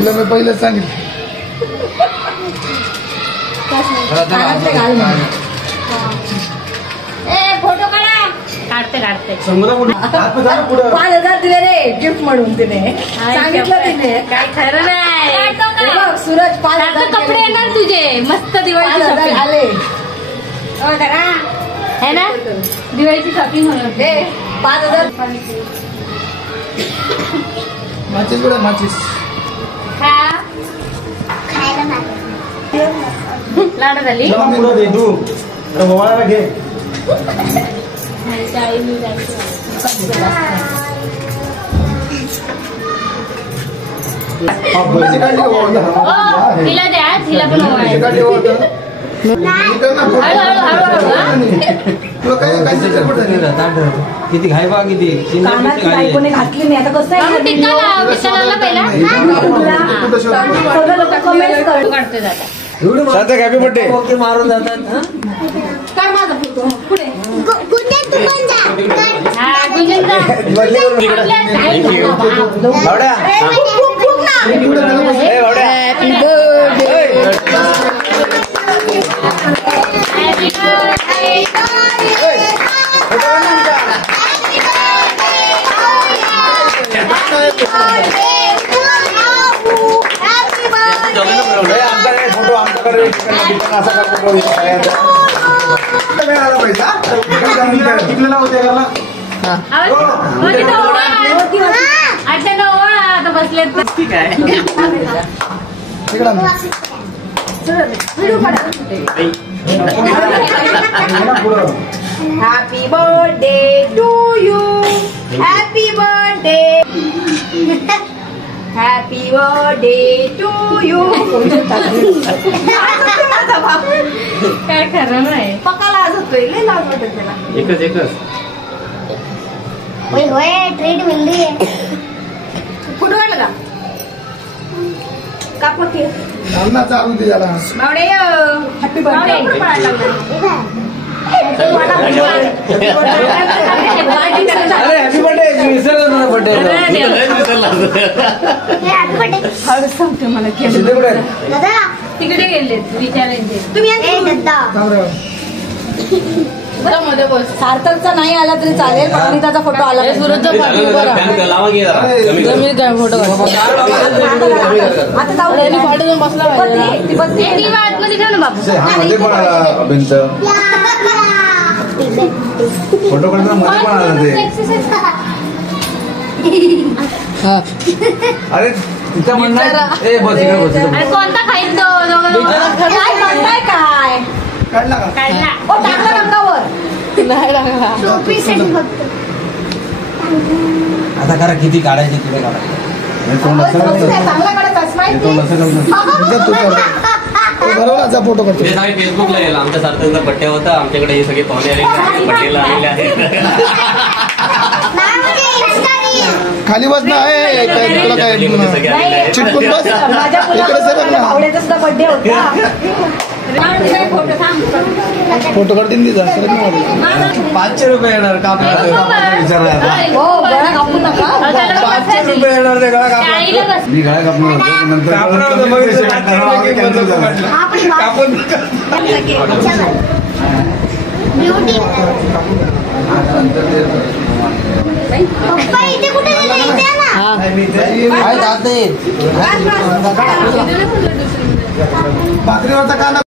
तिला मी पहिलं सांगितलं फोटो काढा. काढते 5,000 दिले रे गिफ्ट म्हणून तिने सांगितलं तिने. काय खरं नाही. सूरज 5,000 कपडे येणार तुझे मस्त दिवाळीची शॉपिंग आले है ना. दिवाळीची शॉपिंग होणार. 5,000 माचीस बरं माचीस लाडू झाली. घे तिला द्या. तिला पण किती घाई बा किती बायकोने घातली नाही आता कसं आहे पहिला सगळं लोक कमेंट काढते जाता. हॅपी बर्थडे ओके मारून जातात. काय माझा फोटो पुढे फोटो आमच्याकडे बसले ठीक आहे. Happy birthday to you. Happy birthday. Happy birthday to you. काय खरं नाही. पक्का लाज होतोय. लय लाज वाटत त्याला. एकच होय ट्रीट मिळली. फोटो काढला का कापा की चालू दे त्याला. Mawade happy birthday. Happy birthday विसरला बर्थडे हळूच सांगते मला दादा तिकडे गेले विचारायचे. तुम्ही मध्ये बस. सार्थकचा नाही आला तरी चालेल पण अनिताचा फोटो आला सूरजचा फोटो आता जाऊ दे. फोटो जाऊन बसला ती बत्ती आतमध्ये ठेव ना बाबू. फोटो काढताना मध्ये पण आला ते. अरे तिथं म्हणणार कोणता खाईल तो काय म्हणताय काय काढला का काढला. टाकला रंगावर नाही लागला. आता करा किती काढायचे तिथे काढायचे. चांगला काढायचा माहिती. बरोबर फोटो काढतो. फेसबुकला गेला आमच्या सार्थकचा बड्डे होता. आमच्याकडे हे सगळे पाहुणे आलेले बड्डेला आलेले आहेत. खाली बस ना आहे तुला काय चिटकून बस इकडे सर ना. आवड्याचा सुद्धा बर्थडे होता. फोटो काढतील तिचा 500 रुपये येणार का विचारला हो गळा कापू नका. 500 रुपये येणार ते गळा कापला. मी गळा कापणार होतो नंतर पप्पा इथे कुठे गेले? इथे ना. भाकरीवरचा कांदा